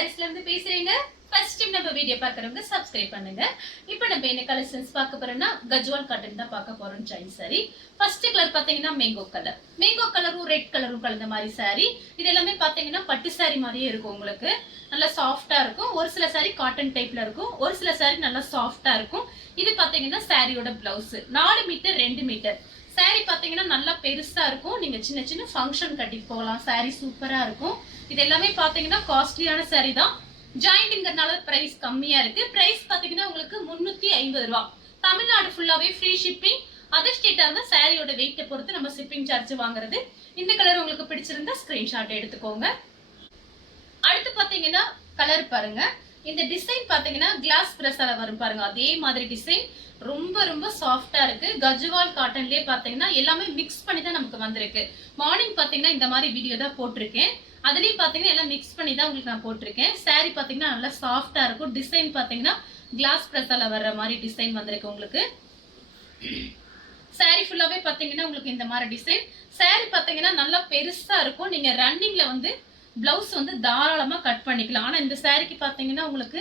சாரீஸ்ல இருந்து பேசுறீங்க. First time நம்ம வீடியோ பார்க்கறவங்க சப்ஸ்கிரைப் பண்ணுங்க. இப்போ நம்ம என்ன கலெக்ஷன்ஸ் பார்க்க போறோம்னா கஜ்வால் காட்டன் தான் பார்க்க போறோம். ஜாயின் சாரி ஃபர்ஸ்ட் கலர் பாத்தீங்கன்னா மேங்கோ கலரும் ரெட் கலரும் கலந்த மாதிரி சாரி. இது எல்லாமே பாத்தீங்கன்னா பட்டு சாரி மாதிரியே இருக்கும். உங்களுக்கு நல்லா சாஃப்டா இருக்கும். ஒரு சில சாரி காட்டன் டைப்ல இருக்கும், ஒரு சில சாரி நல்லா சாஃப்டா இருக்கும். இது பாத்தீங்கன்னா சாரியோட பிளவுஸ் 4 மீட்டர் 2 மீட்டர். சாரி பாத்தீங்கன்னா நல்லா பெருசா இருக்கும். நீங்க சின்ன சின்ன ஃபங்க்ஷன் கட்டிட்டு போகலாம். சாரி சூப்பரா இருக்கும். இது எல்லாமே பாத்தீங்கன்னா காஸ்ட்லியான சாரி தான். ஜாயிண்ட்ங்கறனால பிரைஸ் கம்மியா இருக்கு. பிரைஸ் பாத்தீங்கன்னா உங்களுக்கு 350 ரூபாய். தமிழ்நாடு ஃபுல்லாவே ஃப்ரீ ஷிப்பிங். அதர் ஸ்டேட்டா இருந்தா சாரியோட வெயிட்டை பொறுத்து நம்ம ஷிப்பிங் சார்ஜ் வாங்குறது. இந்த கலர் உங்களுக்கு பிடிச்சிருந்தா ஸ்கிரீன்ஷாட் எடுத்துக்கோங்க. அடுத்து பாத்தீங்கன்னா கலர் பாருங்க. இந்த டிசைன் பாத்தீங்கன்னா கிளாஸ் பிரஸ்ஸால வரும் பாருங்க. அதே மாதிரி டிசைன் ரொம்ப ரொம்ப சாஃப்டா இருக்கு. கஜ்வால் காட்டன்லயே பாத்தீங்கன்னா எல்லாமே மிக்ஸ் பண்ணி தான் நமக்கு வந்திருக்கு. மார்னிங் பாத்தீங்கன்னா இந்த மாதிரி வீடியோ தான் போட்டிருக்கேன். அதுலயும் பாத்தீங்கன்னா எல்லாம் மிக்ஸ் பண்ணி தான் உங்களுக்கு நான் போட்டிருக்கேன். சாரி பாத்தீங்கன்னா நல்லா சாஃப்டா இருக்கும். டிசைன் பாத்தீங்கன்னா கிளாஸ் பிரஸ்ஸால வர்ற மாதிரி டிசைன் வந்திருக்கு உங்களுக்கு. சாரி ஃபுல்லாவே பாத்தீங்கன்னா உங்களுக்கு இந்த மாதிரி டிசைன். சாரி பாத்தீங்கன்னா நல்லா பெருசா இருக்கும். நீங்க ரன்னிங்ல வந்து பிளவுஸ் வந்து தாராளமா கட் பண்ணிக்கலாம். ஆனா இந்த சாரிக்கு பாத்தீங்கன்னா உங்களுக்கு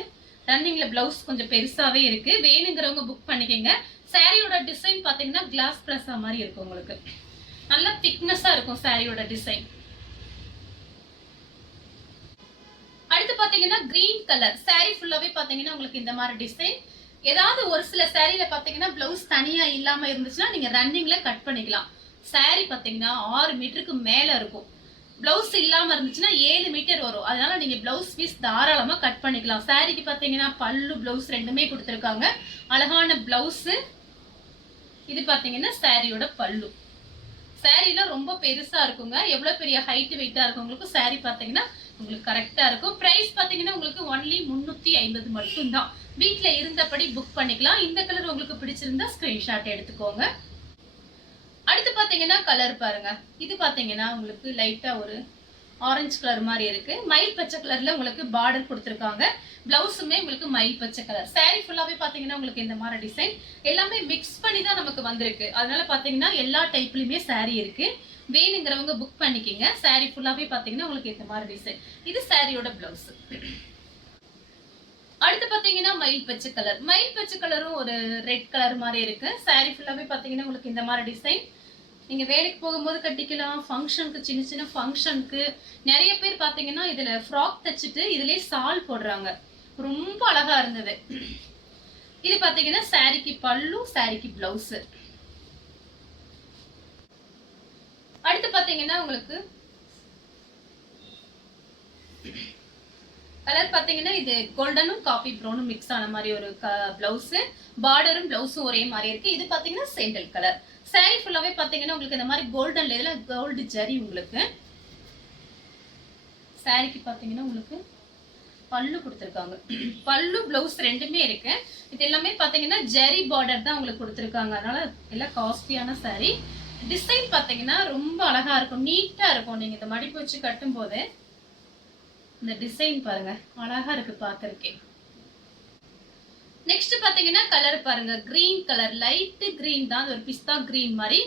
ரன்னிங்ல பிளவுஸ் கொஞ்சம் பெருசாவே இருக்கு. வேணுங்கிறவங்க புக் பண்ணிக்கங்க. சாரியோட டிசைன் பாத்தீங்கன்னா கிளாஸ் பிரஸ்ஸா மாதிரி இருக்கும். உங்களுக்கு நல்லா திக்னஸா இருக்கும் சாரியோட டிசைன். அடுத்து பாத்தீங்கன்னா கிரீன் கலர் சாரி ஃபுல்லாவே பாத்தீங்கன்னா உங்களுக்கு இந்த மாதிரி டிசைன். ஏதாவது ஒரு சில சாரியில பாத்தீங்கன்னா பிளவுஸ் தனியா இல்லாம இருந்துச்சுன்னா நீங்க ரன்னிங்ல கட் பண்ணிக்கலாம். சாரி பாத்தீங்கன்னா 6 மீட்டருக்கு மேல இருக்கும். பிளவுஸ் இல்லாம இருந்துச்சுன்னா 7 மீட்டர் வரும். அதனால நீங்க பிளவுஸ் பீஸ் தாராளமா கட் பண்ணிக்கலாம். சாரிக்கு பாத்தீங்கன்னா பல்லு பிளவுஸ் ரெண்டுமே கொடுத்துருக்காங்க. அழகான பிளவுஸ். இது பாத்தீங்கன்னா சாரியோட பல்லு. சாரில ரொம்ப பெருசா இருக்குங்க. எவ்வளவு பெரிய ஹைட் வெயிட்டா இருக்கும் உங்களுக்கு சாரி பாத்தீங்கன்னா உங்களுக்கு கரெக்டா இருக்கும். பிரைஸ் பாத்தீங்கன்னா உங்களுக்கு ஒன்லி 350 மட்டும் தான். வீட்ல இருந்தபடி புக் பண்ணிக்கலாம். இந்த கலர் உங்களுக்கு பிடிச்சிருந்தா ஸ்கிரீன்ஷாட் எடுத்துக்கோங்க. அடுத்து பாத்தீங்கன்னா கலர் பாருங்க. இது பாத்தீங்கன்னா உங்களுக்கு லைட்டா ஒரு ஆரஞ்சு கலர் மாதிரி இருக்கு. மயில் பச்சை கலர்ல உங்களுக்கு பார்டர் கொடுத்துருக்காங்க. பிளவுஸுமே உங்களுக்கு மயில் பச்சை கலர். சாரி ஃபுல்லாவே பாத்தீங்கன்னா உங்களுக்கு இந்த மாதிரி டிசைன் எல்லாமே மிக்ஸ் பண்ணி தான் நமக்கு வந்திருக்கு. அதனால பாத்தீங்கன்னா எல்லா டைப்லயுமே சாரி இருக்கு. வேணுங்கிறவங்க புக் பண்ணிக்கங்க. சாரி ஃபுல்லாவே பாத்தீங்கன்னா உங்களுக்கு இந்த மாதிரி டிசைன். இது சாரியோட பிளவுஸ். அடுத்து பாத்தீங்கன்னா மயில் பச்சை கலர். மயில் பச்சை கலரும் ஒரு ரெட் கலர் மாதிரி இருக்கு. சாரி ஃபுல்லாவே பாத்தீங்கன்னா உங்களுக்கு இந்த மாதிரி டிசைன். நீங்க வேலைக்கு போகும்போது கட்டிக்கலாம். ஃபங்க்ஷனுக்கு சின்ன சின்ன ஃபங்க்ஷனுக்கு நிறைய பேர் பாத்தீங்கன்னா இதுல ஃப்ராக் தச்சுட்டு இதுலயே சால் போடுறாங்க. ரொம்ப அழகா இருந்தது. இது பாத்தீங்கன்னா சாரிக்கு பல்லு, சாரிக்கு பிளவுஸ். அடுத்து பாத்தீங்கன்னா உங்களுக்கு கலர் பாத்தீங்கன்னா இது கோல்டனும் காபி ப்ரௌனும் மிக்ஸ் ஆன மாதிரி ஒரு பிளவுஸ். பார்டரும் பிளவுஸும் ஒரே மாதிரி இருக்கு. இது பாத்தீங்கன்னா சேண்டல் கலர். சாரி ஃபுல்லாவே பாத்தீங்கன்னா உங்களுக்கு இந்த மாதிரி கோல்டன் லேயர்ல கோல்டு ஜரி. உங்களுக்கு சாரிக்கு பாத்தீங்கன்னா உங்களுக்கு பல்லு கொடுத்துருக்காங்க. பல்லு பிளவுஸ் ரெண்டுமே இருக்கு. இது எல்லாமே பாத்தீங்கன்னா ஜரி பார்டர் தான் உங்களுக்கு கொடுத்துருக்காங்க. அதனால எல்லாம் காஸ்ட்லியான சாரி. டிசைன் பாத்தீங்கன்னா ரொம்ப அழகா இருக்கும், நீட்டா இருக்கும். நீங்க இந்த மடிப்பு வச்சு கட்டும் போது இந்த டிசைன் பாருங்க அழகா இருக்கு பாத்திருக்கேன். நெக்ஸ்ட் பாத்தீங்கன்னா கலர் பாருங்க. கிரீன் கலர், லைட் கிரீன் தான், ஒரு பிஸ்தா கிரீன் மாதிரி.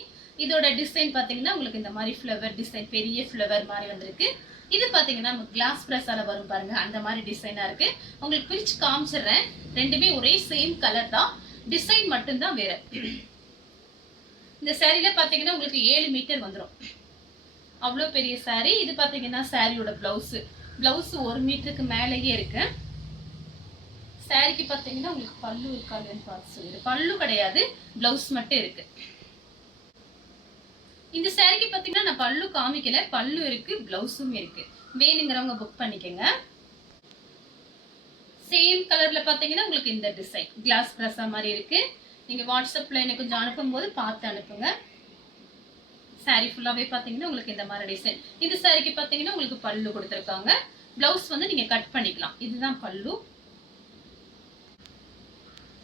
இதோட டிசைன் பாத்தீங்கன்னா உங்களுக்கு இந்த மாதிரி ஃப்ளவர் டிசைன், பெரிய ஃப்ளவர் மாதிரி வந்திருக்கு. இது பாத்தீங்கன்னா கிளாஸ் பிரஸ்ஸால வரும் பாருங்க. அந்த மாதிரி டிசைனா இருக்கு. உங்களுக்கு பிரிச்சு காமிச்சிடுறேன். ரெண்டுமே ஒரே சேம் கலர் தான், டிசைன் மட்டும்தான் வேற. இந்த சாரில பாத்தீங்கன்னா உங்களுக்கு 7 மீட்டர் வந்துடும். அவ்வளவு பெரிய சாரி. இது பாத்தீங்கன்னா சாரியோட பிளவுஸ். பிளவுஸ் 1 மீட்டருக்கு மேலேயே இருக்கு. சாரிக்கு பாத்தீங்கன்னா உங்களுக்கு பல்லு இருக்காதுன்னு பார்த்து சொல்லுது. பல்லு கிடையாது, பிளவுஸ் மட்டும் இருக்கு. இந்த சாரிக்கு பாத்தீங்கன்னா நான் பல்லு காமிக்கல. பல்லு இருக்கு, பிளவுஸும் இருக்கு. வேணுங்கிறவங்க புக் பண்ணிக்கங்க. சேம் கலர்ல பாத்தீங்கன்னா உங்களுக்கு இந்த டிசைன் கிளாஸ் பிரஸ்ஸா மாதிரி இருக்கு. நீங்க வாட்ஸ்அப்ல எனக்கு கொஞ்சம் அனுப்பும் போது பார்த்து அனுப்புங்க. சாரி ஃபுல்லாவே பாத்தீங்கன்னா உங்களுக்கு இந்த மாதிரி டிசைன். இந்த சாரிக்கு பாத்தீங்கன்னா உங்களுக்கு பல்லு கொடுத்துருக்காங்க. பிளவுஸ் வந்து நீங்க கட் பண்ணிக்கலாம். இதுதான் பல்லு.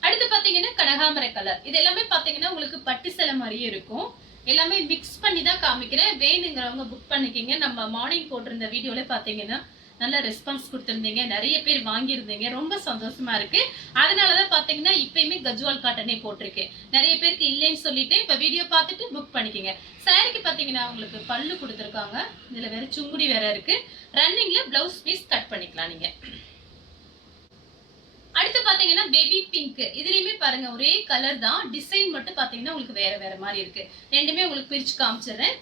அடுத்து பாத்தீங்கன்னா கனகாமரை கலர். இது எல்லாமே பாத்தீங்கன்னா உங்களுக்கு பட்டு சேலை மாதிரியே இருக்கும். எல்லாமே மிக்ஸ் பண்ணி தான் காமிக்கிறேன். வேணுங்கிறவங்க புக் பண்ணிக்கங்க. நம்ம மார்னிங் போட்டிருந்த வீடியோல பாத்தீங்கன்னா நல்ல ரெஸ்பான்ஸ் கொடுத்துருந்தீங்க, நிறைய பேர் வாங்கியிருந்தீங்க, ரொம்ப சந்தோஷமா இருக்கு. அதனாலதான் பாத்தீங்கன்னா இப்பயுமே கஜ்வால் காட்டனே போட்டிருக்கேன். நிறைய பேருக்கு இல்லைன்னு சொல்லிட்டு இப்ப வீடியோ பார்த்துட்டு புக் பண்ணிக்கோங்க. சாரிக்கு பாத்தீங்கன்னா உங்களுக்கு பல்லு கொடுத்துருக்காங்க, இதுல வேற சுங்குடி வேற இருக்கு. ரன்னிங்ல பிளவுஸ் பீஸ் கட் பண்ணிக்கலாம் நீங்க. அடுத்து பாத்தீங்கன்னா பேபி பிங்க், இதுலயுமே பாருங்க ஒரே கலர் தான், டிசைன் மட்டும் பாத்தீங்கன்னா உங்களுக்கு வேற வேற மாதிரி இருக்கு. ரெண்டுமே உங்களுக்கு பிரிச்சு காமிச்சிடுறேன்.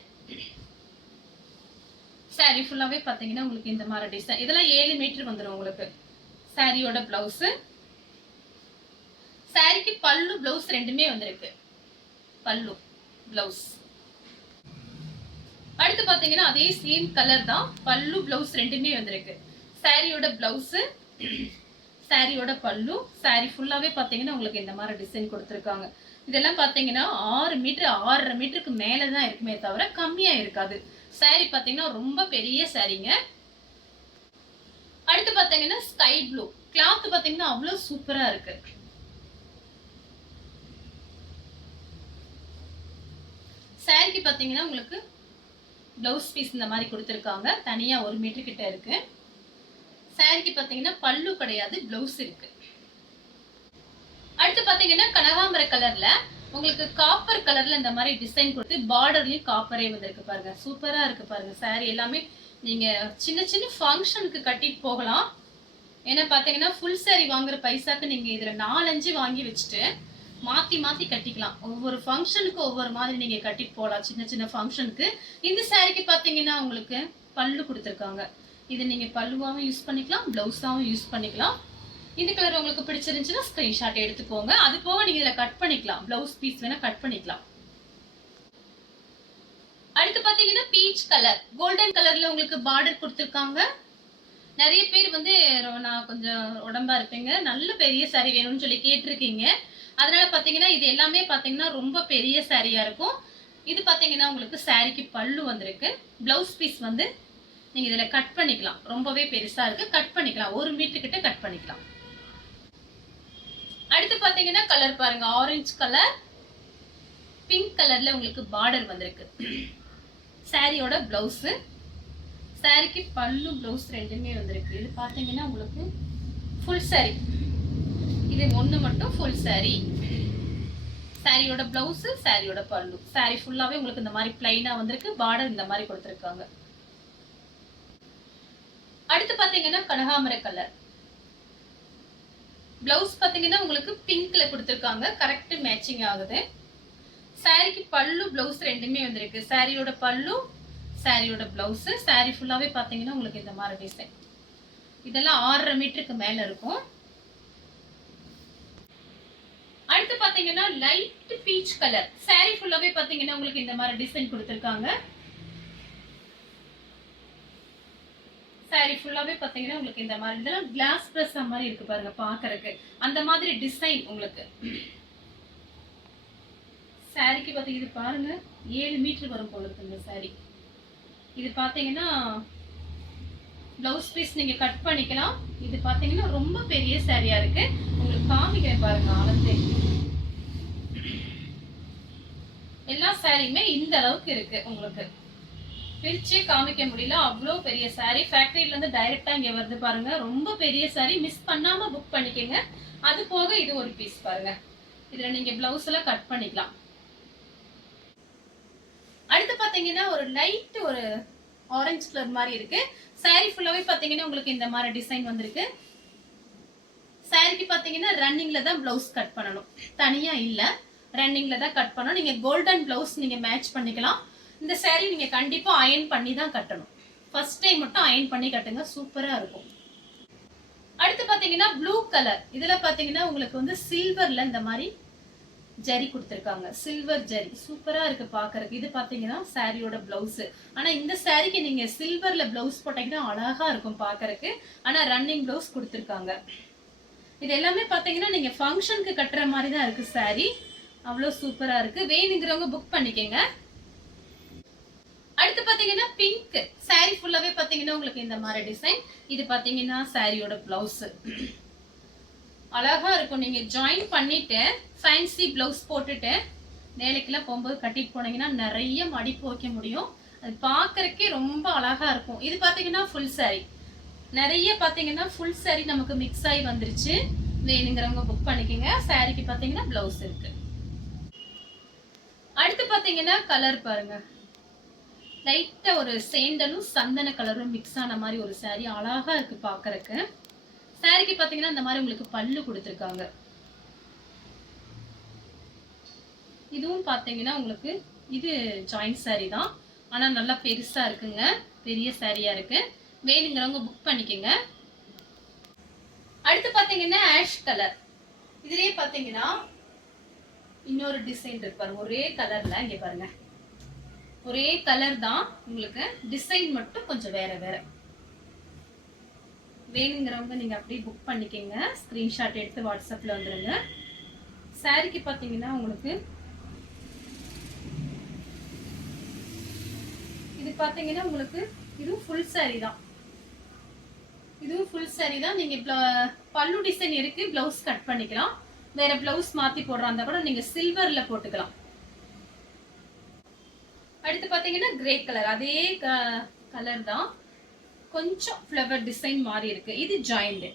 சாரி ஃபுல்லாவே பாத்தீங்கன்னா உங்களுக்கு இந்த மாதிரி டிசைன், இதெல்லாம் 7 மீட்டர் வந்துடும் உங்களுக்கு. சாரியோட பிளவுஸ், சாரிக்கு பல்லு பிளவுஸ் ரெண்டுமே வந்திருக்கு, பல்லு பிளவுஸ். அடுத்து பாத்தீங்கன்னா அதே சேம் கலர் தான், பல்லு பிளவுஸ் ரெண்டுமே வந்திருக்கு. சாரியோட பிளவுஸ், சாரியோட பல்லு. சாரி ஃபுல்லாவே பாத்தீங்கன்னா உங்களுக்கு இந்த மாதிரி டிசைன் கொடுத்துருக்காங்க. இதெல்லாம் பாத்தீங்கன்னா 6 மீட்டர் 6.5 மீட்டருக்கு மேலதான் இருக்குமே தவிர கம்மியா இருக்காது. சாரி பாத்தீங்கன்னா ரொம்ப பெரிய சாரிங்க. அடுத்து பாத்தீங்கன்னா ஸ்கை ப்ளூ கிளாத், பாத்தீங்கன்னா அவ்வளவு சூப்பரா இருக்கு. சாரிக்கு பாத்தீங்கன்னா உங்களுக்கு பிளவுஸ் பீஸ் இந்த மாதிரி கொடுத்துருக்காங்க, தனியா 1 மீட்டர் கிட்ட இருக்கு. சாரிக்கு பாத்தீங்கன்னா பல்லு கிடையாது, பிளவுஸ் இருக்கு. அடுத்து பாத்தீங்கன்னா கனகாம்பர கலர்ல உங்களுக்கு காப்பர் கலர்ல இந்த மாதிரி டிசைன் கொடுத்து பார்டர்லயும் காப்பரே வந்திருக்கு பாருங்க, சூப்பரா இருக்கு பாருங்க. சாரி எல்லாமே நீங்க சின்ன சின்ன ஃபங்க்ஷனுக்கு கட்டிட்டு போகலாம். ஏன்னா பாத்தீங்கன்னா ஃபுல் சாரி வாங்குற பைசாக்கு நீங்க இதுல 4-5 வாங்கி வச்சுட்டு மாத்தி மாத்தி கட்டிக்கலாம். ஒவ்வொரு ஃபங்க்ஷனுக்கு ஒவ்வொரு மாதிரி நீங்க கட்டிட்டு போகலாம், சின்ன சின்ன ஃபங்க்ஷனுக்கு. இந்த சாரிக்கு பாத்தீங்கன்னா உங்களுக்கு பல்லு கொடுத்துருக்காங்க, இது நீங்க பல்லுவாவும் யூஸ் பண்ணிக்கலாம், பிளவுஸாவும் யூஸ் பண்ணிக்கலாம். இந்த கலர் உங்களுக்கு பிடிச்சிருந்துச்சுன்னா ஸ்கிரீன்ஷாட் எடுத்துக்கோங்க. அது போக நீங்க இதுல கட் பண்ணிக்கலாம், பிளவுஸ் பீஸ் வேணா கட் பண்ணிக்கலாம். அடுத்து பாத்தீங்கன்னா பீச் கலர், கோல்டன் கலர்ல உங்களுக்கு பார்டர் கொடுத்துருக்காங்க. நிறைய பேர் வந்து நான் கொஞ்சம் உடம்பா இருப்பீங்க, நல்ல பெரிய சாரி வேணும்னு சொல்லி கேட்டிருக்கீங்க. அதனால பாத்தீங்கன்னா இது எல்லாமே பாத்தீங்கன்னா ரொம்ப பெரிய சாரியா இருக்கும். இது பாத்தீங்கன்னா உங்களுக்கு சாரிக்கு பல்லு வந்திருக்கு, பிளவுஸ் பீஸ் வந்து நீங்க இதுல கட் பண்ணிக்கலாம், ரொம்பவே பெருசா இருக்கு, கட் பண்ணிக்கலாம், 1 மீட்டர் கிட்ட கட் பண்ணிக்கலாம். அடுத்து பாத்தீங்கன்னா கலர் பாருங்க, ஆரஞ்சு கலர், பிங்க் கலர்ல உங்களுக்கு பார்டர் வந்திருக்கு. சாரியோட பிளவுஸ், சாரிக்கு பல்லு பிளவுஸ் ரெண்டுமே வந்திருக்கு. இது பாத்தீங்கன்னா உங்களுக்கு ஃபுல் சாரி, இது ஒண்ணு மட்டும் ஃபுல் சாரி. சாரியோட பிளவுஸ், சாரியோட பல்லு. சாரி ஃபுல்லாவே உங்களுக்கு இந்த மாதிரி பிளைனா வந்திருக்கு, பார்டர் இந்த மாதிரி கொடுத்திருக்காங்க. அடுத்து பாத்தீங்கன்னா கனகாம்பர கலர், பிளவுஸ் பாத்தீங்கன்னா உங்களுக்கு பிங்க்ல கொடுத்திருக்காங்க, கரெக்ட் மேட்சிங் ஆகுது. சாரிக்கு பல்லு பிளவுஸ் ரெண்டுமே வந்திருக்கு, சாரியோட பல்லு, சாரியோட பிளவுஸ். சாரி ஃபுல்லாவே பாத்தீங்கன்னா உங்களுக்கு இந்த மாதிரி டிசைன், இதெல்லாம் 6.5 மீட்டருக்கு மேல இருக்கும். அடுத்து பாத்தீங்கன்னா லைட் பீச் கலர், சாரி ஃபுல்லாவே பாத்தீங்கன்னா உங்களுக்கு இந்த மாதிரி டிசைன் கொடுத்திருக்காங்க. சாரி ஃபுல்லாவே பாத்தீங்கன்னா உங்களுக்கு இந்த மாதிரி, இதெல்லாம் கிளாஸ் பிரஸ் மாதிரி இருக்கு பாருங்க பாக்குறதுக்கு, அந்த மாதிரி டிசைன் உங்களுக்கு. சாரிக்கு பாத்தீங்க இது பாருங்க 7 மீட்டர் வரும் போல இருக்கு இந்த சாரி. இது பாத்தீங்கன்னா பிளவுஸ் பீஸ் நீங்க கட் பண்ணிக்கலாம். இது பாத்தீங்கன்னா ரொம்ப பெரிய சாரியா இருக்கு, உங்களுக்கு காமிக்கிறேன் பாருங்க அளந்து. எல்லா சாரியுமே இந்த அளவுக்கு இருக்கு, உங்களுக்கு பிரிச்சே காமிக்க முடியல, அவ்வளவு பெரிய சாரி. ஃபேக்டரியில இருந்து டைரக்டா இங்க வருது பாருங்க, ரொம்ப பெரிய சாரி, மிஸ் பண்ணாம புக் பண்ணிக்கங்க. அது போக இது ஒரு பீஸ் பாருங்க, இதுல நீங்க பிளவுஸ் எல்லாம் கட் பண்ணிக்கலாம். அடுத்து பாத்தீங்கன்னா ஒரு லைட் ஒரு ஆரஞ்சு கலர் மாதிரி இருக்கு. சாரி ஃபுல்லாவே பாத்தீங்கன்னா உங்களுக்கு இந்த மாதிரி டிசைன் வந்திருக்கு. சாரிக்கு பாத்தீங்கன்னா ரன்னிங்ல தான் பிளவுஸ் கட் பண்ணணும், தனியா இல்ல, ரன்னிங்ல தான் கட் பண்ணணும். நீங்க கோல்டன் பிளவுஸ் நீங்க மேட்ச் பண்ணிக்கலாம். இந்த சாரி நீங்க கண்டிப்பா அயன் பண்ணி தான் கட்டணும், ஃபர்ஸ்ட் டைம் மட்டும் அயன் பண்ணி கட்டுங்க, சூப்பரா இருக்கும். அடுத்து பாத்தீங்கன்னா ப்ளூ கலர், இதுல பாத்தீங்கன்னா உங்களுக்கு வந்து சில்வர்ல இந்த மாதிரி ஜரி கொடுத்திருக்காங்க, சில்வர் ஜரி, சூப்பரா இருக்கு பாக்குறதுக்கு. இது பாத்தீங்கன்னா சாரியோட பிளவுஸ். ஆனா இந்த சாரிக்கு நீங்க சில்வர்ல பிளவுஸ் போட்டீங்கன்னா அழகா இருக்கும் பாக்குறதுக்கு. ஆனா ரன்னிங் பிளவுஸ் கொடுத்திருக்காங்க. இது எல்லாமே பாத்தீங்கன்னா நீங்க ஃபங்க்ஷனுக்கு கட்டுற மாதிரி தான் இருக்கு சாரி, அவ்வளவு சூப்பரா இருக்கு. வேணுங்கிறவங்க புக் பண்ணிக்கங்க. அடுத்து பாத்தீங்கன்னா பிங்க் சாரி ஃபுல்லாவே பாத்தீங்கன்னா உங்களுக்கு இந்த மாதிரி டிசைன். இது பாத்தீங்கன்னா சாரியோட பிளவுஸ் அழகா இருக்கும். நீங்க ஜாயின் பண்ணிட்டு ஃபேன்சி பிளவுஸ் போட்டுட்டு வேலைக்கெல்லாம் போகும்போது கட்டிட்டு போனீங்கன்னா நிறைய மடிப்பு வைக்க முடியும், அது பாக்குறதுக்கே ரொம்ப அழகா இருக்கும். இது பாத்தீங்கன்னா ஃபுல் சாரி, நிறைய பாத்தீங்கன்னா ஃபுல் saree நமக்கு மிக்ஸ் ஆகி வந்துருச்சு. வேணுங்கிறவங்க புக் பண்ணிக்கோங்க. சாரிக்கு பாத்தீங்கன்னா பிளவுஸ் இருக்கு. அடுத்து பாத்தீங்கன்னா கலர் பாருங்க. லைட்டா ஒரு சேண்டலும் சந்தன கலரும் மிக்ஸ் ஆன மாதிரி ஒரு saree அழகா இருக்கு பாக்குறதுக்கு. சாரிக்கு பாத்தீங்கன்னா இந்த மாதிரி உங்களுக்கு பல்லு கொடுத்துருக்காங்க. இதுவும் பாத்தீங்கன்னா உங்களுக்கு இது ஜாயிண்ட் saree தான். ஆனா நல்லா பெருசா இருக்குங்க. பெரிய சாரியா இருக்கு. வேணுங்கிறவங்க புக் பண்ணிக்கோங்க. அடுத்து பாத்தீங்கன்னா ஆஷ் கலர். இதுலயே பாத்தீங்கன்னா இன்னொரு டிசைன் இருக்கு பாருங்க. ஒரே கலர்ல இங்க பாருங்க. ஒரே கலர் தான், உங்களுக்கு டிசைன் மட்டும் கொஞ்சம் வேற வேற. வேணுங்கிறவங்க நீங்க அப்படியே புக் பண்ணிக்கோங்க. ஸ்கிரீன்ஷாட் எடுத்து வாட்ஸ்அப்ல வந்துருங்க. சாரிக்கு பாத்தீங்கன்னா உங்களுக்கு இது பாத்தீங்கன்னா உங்களுக்கு இதுவும் ஃபுல் saree தான். இதுவும் ஃபுல் saree தான். நீங்க பல்லு டிசைன் இருக்கு, பிளவுஸ் கட் பண்ணிக்கலாம். வேற பிளவுஸ் மாத்தி போடுறாங்க கூட நீங்க சில்வர்ல போட்டுக்கலாம். அடுத்து பாத்தீங்கன்னா கிரே கலர். அதே கலர் தான், கொஞ்சம் ஃப்ளவர் டிசைன் மாறி இருக்கு. இது ஜாயிண்ட்.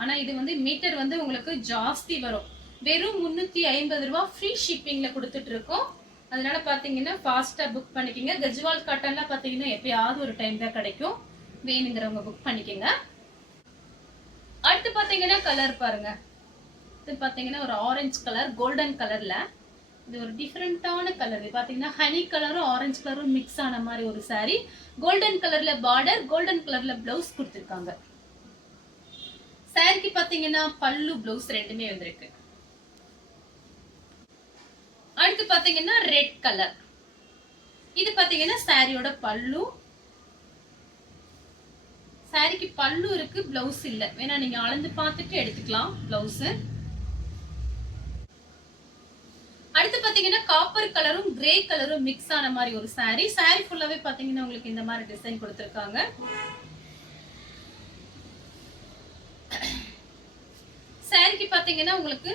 ஆனா இது வந்து மீட்டர் வந்து உங்களுக்கு ஜாஸ்தி வரும். வெறும் 350 ரூபாய் ஃப்ரீ ஷிப்பிங்ல கொடுத்துட்டு இருக்கோம். அதனால பாத்தீங்கன்னா ஃபாஸ்டா புக் பண்ணிக்கோங்க. கஜ்வால் காட்டன்ல பாத்தீங்கன்னா எப்பயாவது ஒரு டைம் தான் கிடைக்கும். வேணுங்கிறவங்க புக் பண்ணிக்கோங்க. அடுத்து பாத்தீங்கன்னா கலர் பாருங்க. இது பாத்தீங்கன்னா ஒரு ஆரஞ்சு கலர், கோல்டன் கலர்ல. இது ஒரு டிஃபரெண்டான கலர். இது பாத்தீங்கன்னா ஹனி கலரும் ஆரஞ்சு கலரும் மிக்ஸ் ஆன மாதிரி ஒரு saree. கோல்டன் கலர்ல பார்டர், கோல்டன் கலர்ல பிளவுஸ் கொடுத்துருக்காங்க. சாரிக்கு பாத்தீங்கன்னா பல்லு பிளவுஸ் ரெண்டுமே வந்திருக்கு. அடுத்து பாத்தீங்கன்னா ரெட் கலர். இது பாத்தீங்கன்னா சாரியோட பல்லு. சாரிக்கு பல்லு இருக்கு, பிளவுஸ் இல்ல. வேணா நீங்க அளந்து பார்த்துட்டு எடுத்துக்கலாம் பிளவுஸ். அடுத்து பாத்தீங்கன்னா காப்பர் கலரும் கிரே கலரும் மிக்ஸ் ஆன மாதிரி ஒரு saree. saree ஃபுல்லாவே பாத்தீங்கன்னா உங்களுக்கு இந்த மாதிரி டிசைன் கொடுத்திருக்காங்க. சாரிக்கு பாத்தீங்கன்னா உங்களுக்கு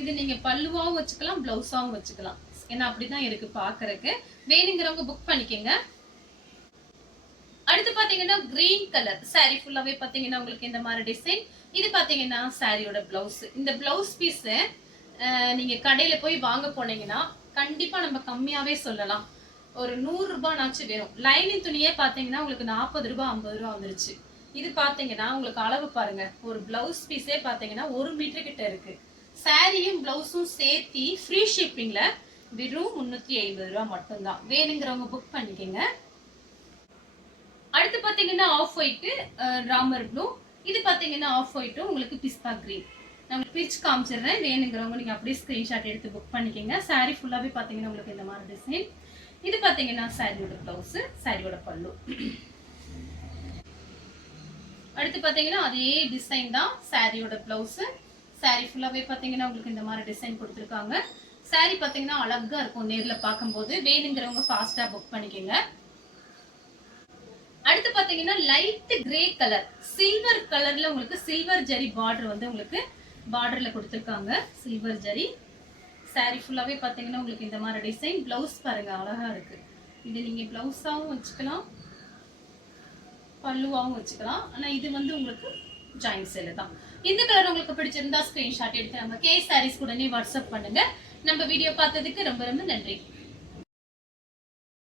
இது நீங்க பல்லுவாவும் வச்சுக்கலாம், பிளவுஸாவும் வச்சுக்கலாம். ஏன்னா அப்படிதான் இருக்கு பாக்குறதுக்கு. வேணுங்கிறவங்க புக் பண்ணிக்கோங்க. அடுத்து பாத்தீங்கன்னா கிரீன் கலர். saree ஃபுல்லாவே பாத்தீங்கன்னா உங்களுக்கு இந்த மாதிரி டிசைன். இது பாத்தீங்கன்னா சாரியோட பிளவுஸ். இந்த பிளவுஸ் பீஸ் நீங்க கடையில போய் வாங்க போனீங்கன்னா கண்டிப்பா நம்ம கம்மியாவே சொல்லலாம். ஒரு 100 ரூபாய்னாச்சு வேணும். லைனிங் துணியே பாத்தீங்கன்னா உங்களுக்கு 40 ரூபாய் 50 ரூபாய் வந்துருச்சு. இது பாத்தீங்கன்னா உங்களுக்கு அளவு பாருங்க. ஒரு பிளவுஸ் பீஸே பாத்தீங்கன்னா 1 மீட்டர் கிட்ட இருக்கு. சாரியும் பிளவுஸும் சேர்த்தி ஃப்ரீ ஷிப்பிங்ல வெறும் 350 ரூபாய் மட்டும்தான். வேணுங்கிறவங்க புக் பண்ணிக்கோங்க. அடுத்து பாத்தீங்கன்னா ஆஃப் ஒயிட், ராமர் ப்ளூ. இது பாத்தீங்கன்னா ஆஃப் ஒயிட்டும் உங்களுக்கு பிஸ்தா கிரீன். நான் பிரிச்சு காமிச்சிடுறேன். வேணுங்கிறவங்க நீங்க அப்படியே ஸ்கிரீன்ஷாட் எடுத்து புக் பண்ணிக்கோங்க. சாரி ஃபுல்லாவே பாத்தீங்கன்னா உங்களுக்கு இந்த மாதிரி டிசைன். இது பாத்தீங்கன்னா சாரியோட பிளவுஸ், சாரியோட பல்லு. அடுத்து பாத்தீங்கன்னா அதே டிசைன் தான் சாரியோட பிளவுஸ். சாரி ஃபுல்லாவே பாத்தீங்கன்னா உங்களுக்கு இந்த மாதிரி டிசைன் கொடுத்துருக்காங்க. சாரி பாத்தீங்கன்னா அழகா இருக்கும் நேர்ல பார்க்கும்போது. வேணுங்கிறவங்க ஃபாஸ்டா புக் பண்ணிக்கோங்க. அடுத்து பாத்தீங்கன்னா லைட் கிரே கலர், சில்வர் கலர்ல உங்களுக்கு சில்வர் ஜரி பார்டர் வந்து உங்களுக்கு பார்டர்ல கொடுத்துருக்காங்க. சில்வர் ஜரி. சாரி ஃபுல்லாவே பாத்தீங்கன்னா உங்களுக்கு இந்த மாதிரி டிசைன். பிளவுஸ் பாருங்க அழகா இருக்கு. இது நீங்க பிளவுஸாவும் வச்சுக்கலாம், பல்லுவாவும் வச்சுக்கலாம். ஆனா இது வந்து உங்களுக்கு ஜாயின் சேல தான். இந்த கலர் உங்களுக்கு பிடிச்சிருந்தா ஸ்கிரீன்ஷாட் எடுத்து நம்ம கே சாரீஸ் உடனே வாட்ஸ்அப் பண்ணுங்க. நம்ம வீடியோ பார்த்ததுக்கு ரொம்ப ரொம்ப நன்றி.